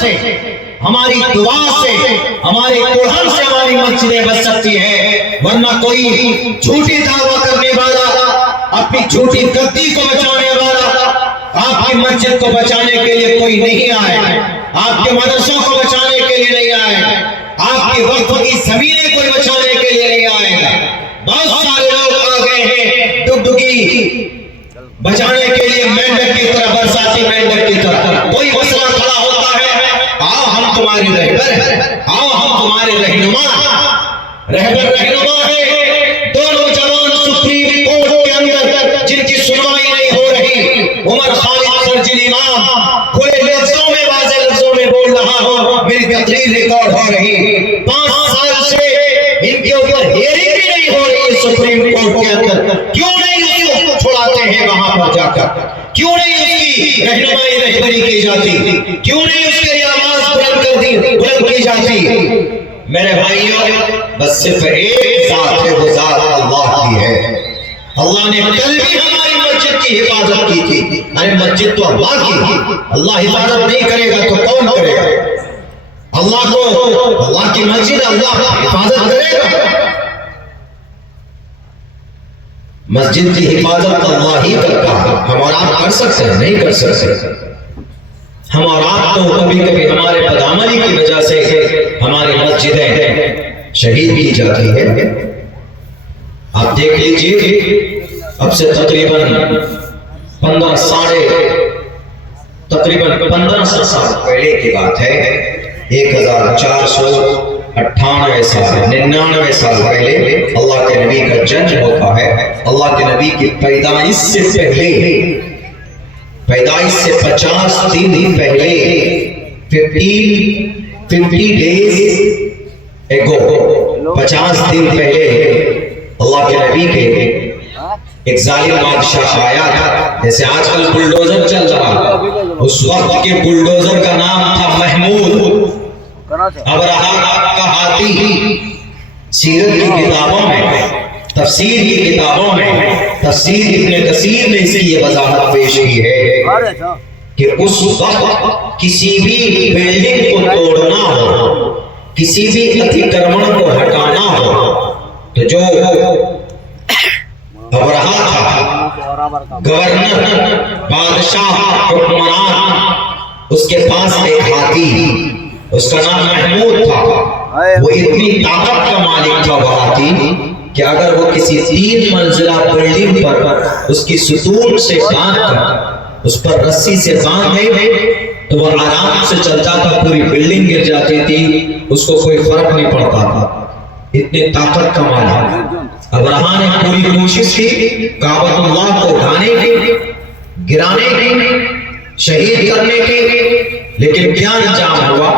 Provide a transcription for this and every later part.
से, हमारी दुआ से, हमारे कुरान से हमारी मस्जिदें बच सकती है, वरना कोई झूठी दावा करने वाला, अपनी झूठी गद्दी को बचाने वाला आपकी मस्जिद को बचाने के लिए कोई नहीं आए, आपके मदरसों को बचाने के लिए नहीं आए, आपकी वक्फ की जमीनें कोई बचाने के लिए नहीं आएगा। बहुत सारे लोग आ गए हैं डुगडुगी बचाने के लिए, मेंढक की तरह, बरसाती मेंढक की तरह। कोई मसला खड़ा होता है, आओ हम तुम्हारे रहबर, आओ हम तुम्हारे रहनुमा। रहबर रहनुमा है दोनों जवान सुप्रीम कोर्ट के अंदर जिनकी सुनवाई नहीं हो रही। उमर खालिद फर्जिल इमाम खुले लफ्जों में, वाज़ेह लफ्जों में बोल रहा हो, मेरी तकरीर रिकॉर्ड हो रही। 5 साल से इनके ऊपर हियरिंग भी नहीं हो रही सुप्रीम कोर्ट के अंदर। क्यों नहीं उसको छुड़ाते हैं वहां पर जाकर? क्यों नहीं उसकी रहनुमाई रहबरी की जाती? क्यों नहीं उसके लिए आवाज बुलंद की जाती? मेरे भाइयों, बस सिर्फ एक जात है, वो जात अल्लाह की है। अल्लाह ने कल भी हमारी मस्जिद की हिफाजत की थी। अरे मस्जिद तो अल्लाह की है, अल्लाह हिफाजत नहीं करेगा तो कौन करेगा? अल्लाह को, अल्लाह की मस्जिद अल्लाह हिफाजत करेगा। मस्जिद की हिफाजत अल्लाह ही करता है। हम और आप कर सकते हैं? नहीं कर सकते। हम और आप तो कभी कभी हमारे बदअमली की वजह से हमारी मस्जिदें शहीद की जाती है। आप देख लीजिए, अब से तकरीबन 1500 साल पहले की बात है। 1498 साल 99 साल पहले अल्लाह के नबी का जन्म होता है। अल्लाह के नबी की पैदाइश से पहले, पैदाइश से 50 दिन पहले, 50 डेज एगो, 50 दिन पहले अल्लाह के नबी के एक जालिम बादशाह आया था। जैसे आजकल बुलडोजर चल रहा, उस वक्त के बुलडोजर का नाम था महमूद। अबरहा का हाथी। सीरत की किताबों में, तफसीर की किताबों में, तफसीर इब्न कसीर ने इसकी ये वजाहत पेश की है कि उस वक्त किसी भी बिल्डिंग को तोड़ना हो, किसी भी अतिक्रमण को हटाना हो, तो जो अबरहा था, गवर्नर, बादशाह, हुक्मरान, उसके पास एक हाथी, उसका नाम महमूद था। वो इतनी ताकत का मालिक था वो हाथी कि अगर वो किसी 3 मंजिला बिल्डिंग पर उसकी सुतून से बांध कर, उस पर रस्सी से बांध गए तो वो आराम से चलता था। पूरी बिल्डिंग गिर जाती थी, उसको कोई फर्क नहीं पड़ता था। इतनी ताकत का मालिक। अबरहा ने पूरी कोशिश की काबतुल्लाह को ढाने की, गिराने की, शहीद करने की, लेकिन क्या अंजाम हुआ?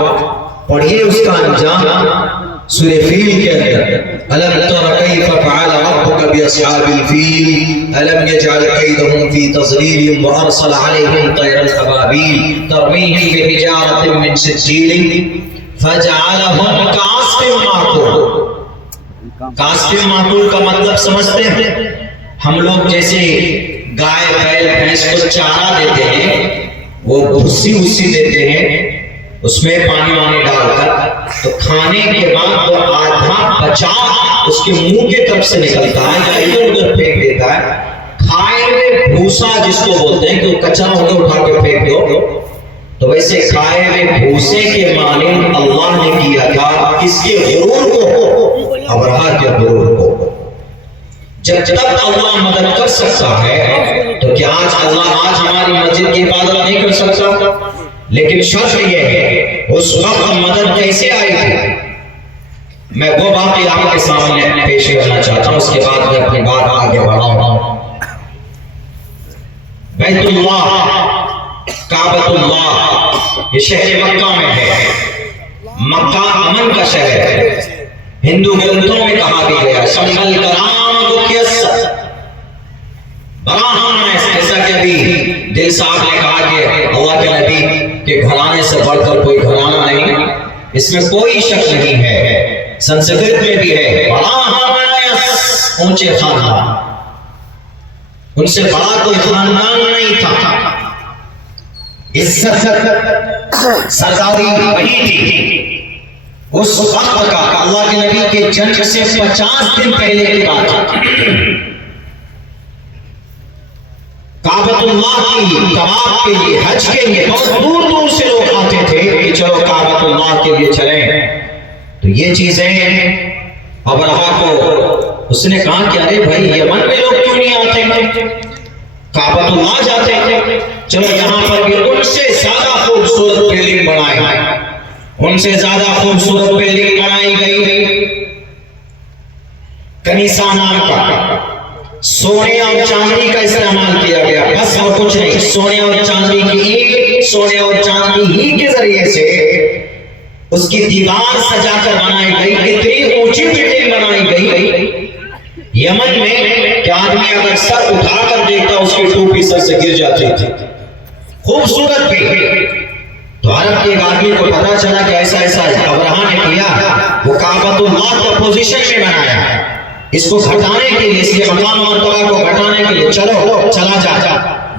पढ़िए उसका अंजाम सूरह फील के अंदर। अलम तरा कैफ फअल रब्बुका बिअस्हाबिल फील अलम यजअल कैदहुम फी तज़लील व अरसल अलैहिम तयरन अबाबील तरमीहिम बिहिजारतिन मिन सिज्जील फजअलहुम कास्फिन माकूल। कास्फिन माकूल का मतलब समझते हैं? हम लोग जैसे गाय, बैल, भैंस को चारा देते हैं, वो भूसी देते हैं, उसमें पानी वानी डालकर, तो खाने के बाद वो आधा बचा उसके मुंह के तरफ से निकलता है या इधर उधर फेंक देता है। खाए हुए भूसा जिसको बोलते हैं कि कचरा होकर उठा के फेंक दो, तो वैसे खाए हुए भूसे के मालिक अल्लाह ने किया था किसके गुरूर को? अबरहा के गुरूर को। जब तक अल्लाह मदद कर सकता है तो क्या आज अल्लाह आज हमारी मस्जिद की हिफाजत नहीं कर सकता? लेकिन शर्त यह है, उस वक्त मदद कैसे आई थी? मैं वो बात आपके सामने पेश करना चाहता हूं, उसके बाद मैं अपनी बात आगे बढ़ाऊंगा। बैतुल्लाह, काबतुल्लाह, ये शहर मक्का में है। मक्का अमन का शहर है। हिंदू ग्रंथों में कहा भी गया संभल कराम जैसा कि अभी दिल साहब ने कहा कि अल्लाह के नबी के घराने से बढ़कर कोई घराना नहीं, इसमें कोई शक नहीं है। संस्कृत में भी है ऊंचे खानदान, उनसे बड़ा कोई खानदान नहीं था। इज्जत सरदारी वही थी। उस वक्त का अल्लाह के नबी के जन्म से 50 दिन पहले की बात है। काबतुल्लाह की तवाफ के लिए, हज के लिए बहुत दूर दूर से लोग आते थे कि चलो काबतुल्लाह के लिए चलें। तो ये चीजें अबरहा को उसने कहा कि अरे भाई यमन में लोग क्यों नहीं आते, काबतुल्लाह जाते थे, चलो यहाँ पर भी उनसे ज्यादा खूबसूरत बिल्डिंग बनाए, उनसे ज्यादा खूबसूरत बिल्डिंग बनाई गई। कनीसा नाम का सोने और चांदी का इस्तेमाल किया गया, बस और कुछ नहीं। सोने और चांदी की ईंट, सोने और चांदी ही के जरिए से उसकी दीवार सजाकर बनाई गई। इतनी ऊंची बिल्डिंग बनाई गई यमन में कि आदमी अगर सर उठाकर देखता उसकी टोपी सर से गिर जाती थी। खूबसूरत भी। तो अरब के एक आदमी को पता चला कि ऐसा ऐसा अब्राहा ने किया, वो काबतुल्लाह को पोजीशन में बनाया इसको घटाने के लिए, इसके मकाम मर्तबा को घटाने के लिए। चलो चला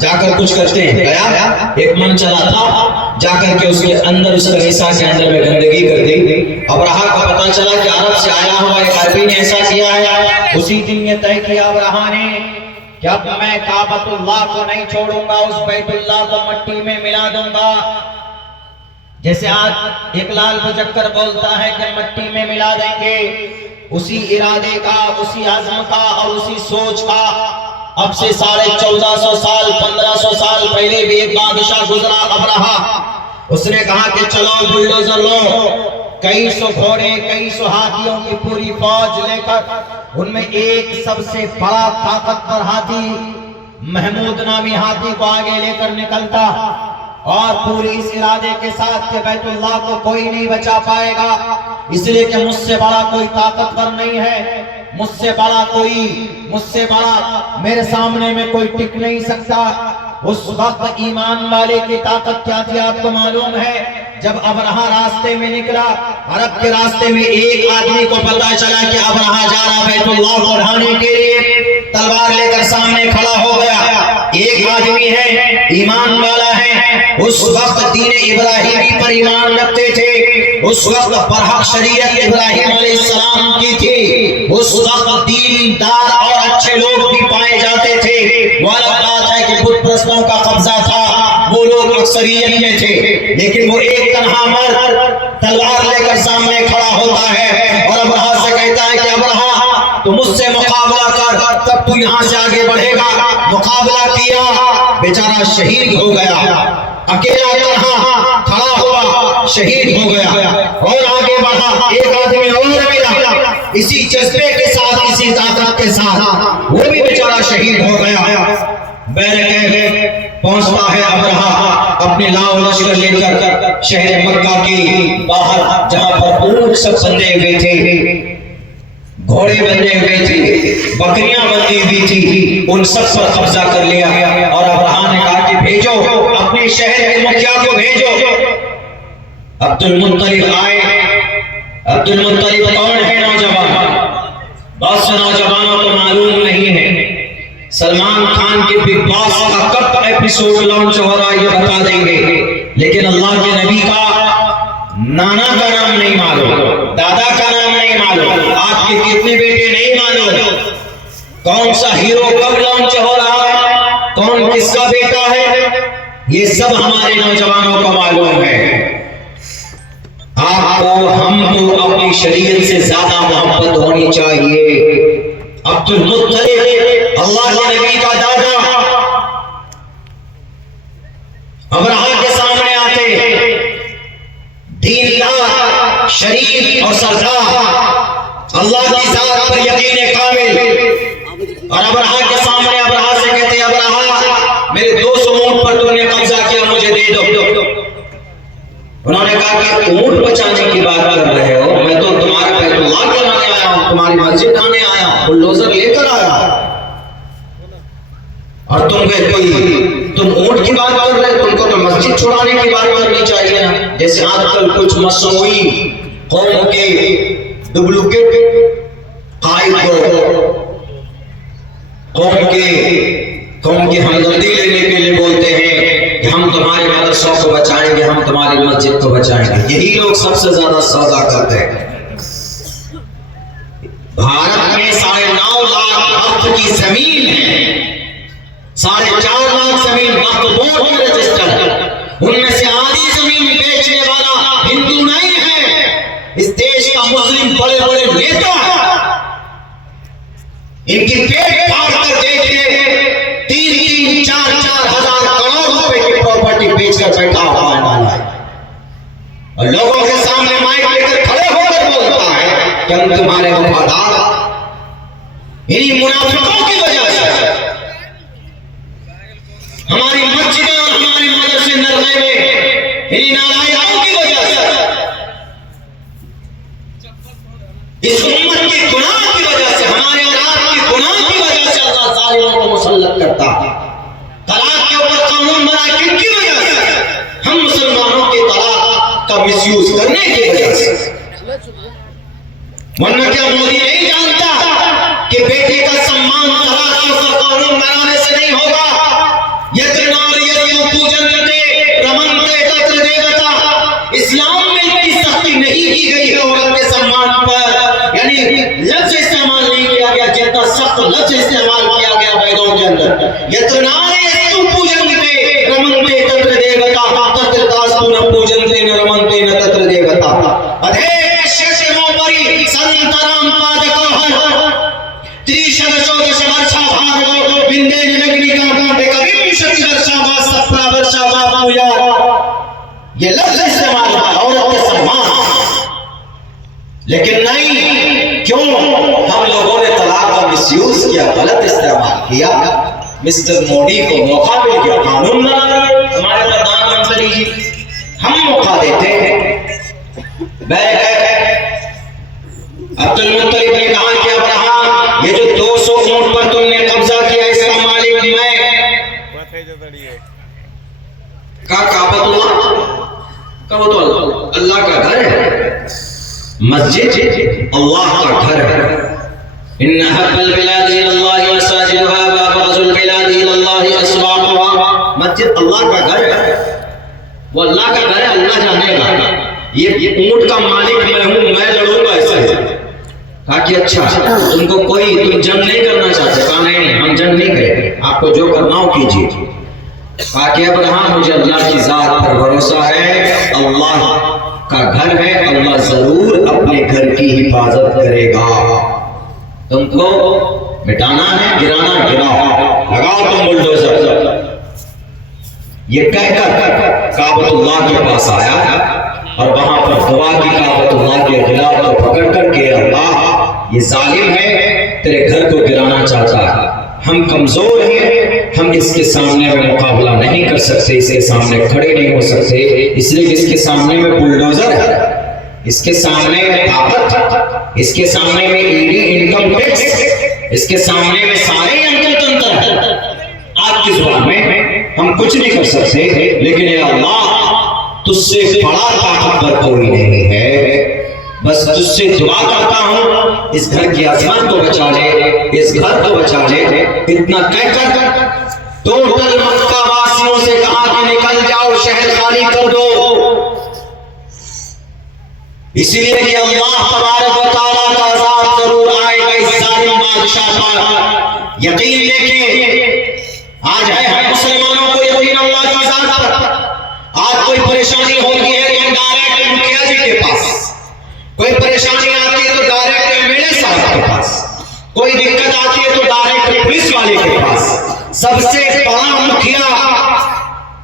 जाकर कुछ करते हैं। गया, एक मन चला था, जाकर के उसके अंदर, उस कनीसा के अंदर में गंदगी कर दी। अब्राहा को पता चला कि अरब से आया हुआ एक अरबी ने ऐसा किया है। उसी दिन ये तय किया अब्राहा ने कि अब मैं काबतुल्लाह को नहीं छोड़ूंगा, उस बैतुल्लाह को मिट्टी में मिला दूंगा। जैसे आज एक लाल मुजक्कर बोलता है कि मिट्टी में मिला देंगे, उसी इरादे का, उसी आज़म का और उसी सोच का अब से 1450 साल 1500 साल पहले भी एक बादशाह गुजरा अब्राहा। उसने कहा कि चलो बुलडोजर लो, कई सौ घोड़े, कई सौ हाथियों की पूरी फौज लेकर, उनमें एक सबसे बड़ा ताकतवर हाथी महमूद नामी हाथी को आगे लेकर निकलता और पूरी इस इरादे के साथ कि बैतुल्लाह को कोई नहीं बचा पाएगा, इसलिए कि मुझसे बड़ा कोई ताकतवर नहीं है, मुझसे बड़ा मेरे सामने में कोई टिक नहीं सकता। उस वक्त ईमान वाले की ताकत क्या थी आपको मालूम है? जब अब्राहा रास्ते में निकला, अरब के रास्ते में एक आदमी को पता चला कि अब्राहा जा रहा बैतुल्लाह को ढाने के लिए, तलवार लेकर सामने खड़ा हो गया। एक आदमी है, ईमान वाला है, उस वक्त दीन इब्राहिमी पर ईमान रखते थे, उस वक्त बरहक शरीयत इब्राहिम अलैहिस्सलाम की थी, उस वक्त दीनदार और अच्छे लोग भी पाए जाते थे। वाला बात है कि बुत प्रस्तों का कब्जा था, वो लोग अक्सरियत में थे, लेकिन वो एक तन्हा मर्द तलवार लेकर सामने खड़ा होता है और अब्राहा से कहता है कि अब्राहा तो मुझसे मुकाबला कर, तब तू यहाँ से आगे बढ़ेगा। मुकाबला किया, बेचारा शहीद हो गया, अकेला तन्हा खड़ा हुआ, शहीद हो गया। और आगे बढ़ा, एक आदमी और मिला, इसी जज्बे के साथ, इसी ताकत के साथ, वो भी बेचारा शहीद हो गया। बैरक पहुंचता है अब्राहा अपने लाओ लश्कर लेकर शहर मक्का के बाहर, जहां पर ऊंट सब बंधे हुए थे, घोड़े बंधे हुए थे, बकरियां बंधी हुई थी, उन सब पर कब्जा कर लिया। और अब्राहा ने कहा कि भेजो, अपने शहर के मुखिया को भेजो। अब्दुल मुत्तलिब आए। अब्दुल मुत्तलिब कौन है? नौजवान। बहुत से नौजवानों को मालूम नहीं है सलमान खान के बिग बॉस का कब एपिसोड लॉन्च हो रहा है ये बता देंगे, लेकिन अल्लाह के नबी का नाना का नाम नहीं मालूम, दादा का नाम नहीं मालूम, आपके कितने बेटे नहीं मालूम, कौन सा हीरो कब लॉन्च हो रहा है, कौन किसका बेटा है, ये सब हमारे नौजवानों को मालूम है। आपको, हमको अपनी शरीयत से ज्यादा मोहब्बत होनी चाहिए। अब्दुल मुत्तलिब अल्लाह के नबी का दादा अब्राहा के सामने आते, दीनदार, शरीफ और सरदार, अल्लाह की जात पर यकीन कामिल, और अब्राहा के सामने अब्राहा से कहते, अब्राहा मेरे 200 ऊंट पर तुमने कब्जा किया, मुझे दे दो। उन्होंने कहा कि ऊंट बचाने की बात कर रहे हो, मैं तो तुम्हारे बैतुल्लाह बनाने आया हूं, तुम्हारी मस्जिद आने आया, बुलडोजर लेकर आया, और तुम ऊंट की बात कर रहे हो, तुमको तो मस्जिद छुड़ाने की बात करनी चाहिए ना। जैसे आजकल कुछ मसनूई कौम के डुप्लीकेट कायद कौम की हमदर्दी लेने के लिए बोलते हैं कि हम तुम्हारे मदरसों हम तुम्हारी मस्जिद को बचाएंगे। यही लोग सबसे ज्यादा सौदा करते हैं। भारत में 9.5 लाख वक्फ की जमीन है, 4.5 लाख जमीन वक्फ बोर्ड में रजिस्टर है। उनमें से आधी जमीन बेचने वाला हिंदू नहीं है, इस देश का मुस्लिम बड़े बड़े नेता है। इनकी पेट फाड़ कर देखिए, 3-3, 4-4 हजार करोड़ रुपए की प्रॉपर्टी बेचकर बैठा हुआ है और लोगों के सामने माइक लेकर खड़े होकर बोलता है कि हम तुम्हारे वफादार। इन्हीं मुनाफिकों की वजह से हमारी मस्जिदें और हमारे मदरसे नरमे में, इन्हीं नालायकों की वजह से, इस उम्मत की गुनाह की वजह से, हमारे और आपकी गुनाह की वजह से अल्लाह जालिमों को मुसल्लत करता है। तलाक के ऊपर कानून बना किनकी वजह से? हम मुसलमानों के तलाक का मिसयूज करने की वजह से। वरना क्या मोदी नहीं जानता कि बेटे का सम्मान तलाक के ऊपर कानून बनाने से नहीं होगा? इस्लाम में इतनी सख्ती नहीं की गई है औरत के सम्मान पर, यानी लफ्ज इस्तेमाल नहीं किया गया जितना सख्त लफ्ज इस्तेमाल किया गया वेदों के अंदर। यत्नारे पूजन्ते रमन्ते तत्र देवता तत्र दास्तुन पूजन्ते न रमन्ते न तत्र देवता अधे शशमोपरि संतराम पादकोहर त्रिशतशोदश वर्षा भार्गव विंदे नगरिका विंशति वर्षा वा सप्रा वर्षा वा पूजा। ये लफ्ज इस्तेमाल हुआ औरत के सम्मान, लेकिन नहीं, क्यों? हम लोगों ने तलाक का मिसयूज किया, गलत इस्तेमाल किया। मिस्टर मोदी को मौका मिल गया कानून बनाने, हमारे प्रधानमंत्री जी, हम मौका देते हैं। अब्दुल मुत्तलिब ने कहा कि अब्राहम, ये जो 200 ऊंट पर तुमने कब्जा किया, इसका मालिक मैं। वो तो अल्लाह का घर है, मस्जिद अल्लाह का घर है। इन्ना हब्बल बिलादी इलल्लाहि मसाजिदुहा व बग़ज़ुल बिलादी इलल्लाहि अस्वाक़ुहा। मस्जिद अल्लाह का घर है, वो अल्लाह का घर है, अल्लाह जानेगा। ये ऊंट का मालिक मैं हूं, मैं लड़ूंगा इससे। कहा कि अच्छा, तुम जंग नहीं करना चाहते? कहा नहीं, हम जंग नहीं करेंगे, आपको जो करना हो कीजिए। बाकी अब्राहम, मुझे अल्लाह की जात पर भरोसा है, अल्लाह का घर है, अल्लाह जरूर अपने घर की हिफाजत करेगा। तुमको मिटाना है, गिराना गिराओ, लगाओ तुम बुलडोजर। ये कहकर काबतुल्लाह के पास आया और वहां पर दुआ की, काबतुल्लाह के गिलाफ को पकड़ करके, अल्लाह ये जालिम है, तेरे घर को गिराना चाहता है, हम कमजोर हैं, हम इसके सामने में मुकाबला नहीं कर सकते, इसके सामने खड़े नहीं हो सकते, इसलिए इसके सामने में बुलडोजर है, इसके सामने में ताकत, इसके सामने में ईडी, इनकम टैक्स, इसके सामने में सारे यंत्र तंत्र है। आपकी जुबान में हम कुछ नहीं कर सकते, लेकिन ये अल्लाह, तुझसे बड़ा ताकतवर कोई नहीं है। बस तुझसे दुआ करता हूं, इस घर की आसमान को बचा ले, इस घर को बचा ले। इतना कहकर टोटल मक्का वासियों से कहा कि निकल जाओ, शहर खाली कर दो। इसीलिए कि अल्लाह तबारक व तआला का अज़ाब जरूर आएगा इस जालिम बादशाह पर। यकीन देखिए, आज है हम मुसलमानों को यकीन अल्लाह की जात पर। आज कोई परेशानी होती है तो डायरेक्ट मुखिया जी के पास, कोई परेशानी आती है तो डायरेक्ट एमएलए साहब के पास, कोई दिक्कत आती है तो डायरेक्ट पुलिस वाले के पास। सबसे बड़ा मुखिया,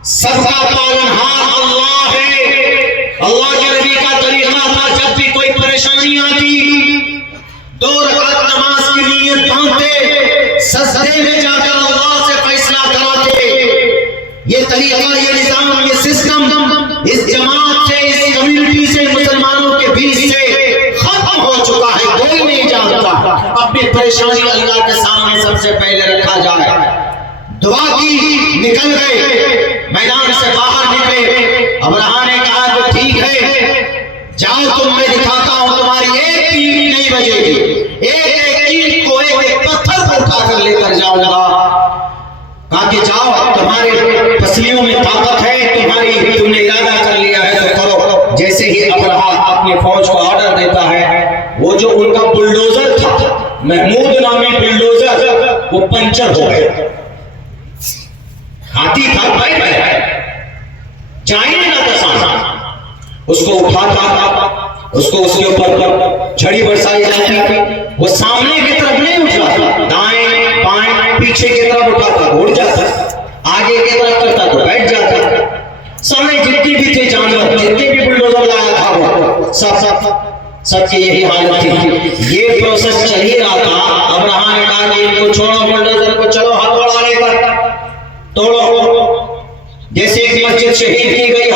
सबका पालनहार अल्लाह है। अल्लाह के नबी का तरीका था, जब भी कोई परेशानी आती, 2 रकात नमाज की नीयत बांधते, सजदे में जाकर अल्लाह से फैसला कराते। ये तरीका, ये निजाम, ये सिस्टम इस जमात से, इस कम्युनिटी से, मुसलमानों के बीच से खत्म हो चुका है। कोई नहीं जानता, अपनी परेशानी अल्लाह के सामने सबसे पहले रखा जाए। दुआ की, निकल गए, मैदान से बाहर निकले। अब्राहम ने कहा कि ठीक है, जाओ, तुम मैं दिखाता हूं, तुम्हारी एक ईंट नहीं बजेगी, एक ईंट को एक पत्थर पर उठाकर लेकर जाऊंगा। कहा कि जाओ, तुम्हारे पसलियों में ताकत है, तुमने इरादा कर लिया अपनी फौज को ऑर्डर देता है, वो जो उनका बुलडोजर था, महमूद नामी बुलडोजर, वो पंचर हो गया। हाथी था भाई भाई, जाए ना था सामने, उसको उठाता, उसको उसके ऊपर छड़ी बरसाई जाती थी, वो सामने की तरफ नहीं उठ रहा था, दाएं बाएं पीछे की तरफ उठाता उड़ जाता, आगे की तरफ करता तो बैठ जाता। सामने जितने भी थे जानवर, जितने भी बुलडोजर लाया था वो सबकी यही हालत थी। ये प्रोसेस चल ही रहा था। अब्राहम ने कहा कि इनको छोड़ो, बुलडोजर को, चलो हथौड़ा लेकर तोड़ो। जैसे एक मस्जिद शहीद की गई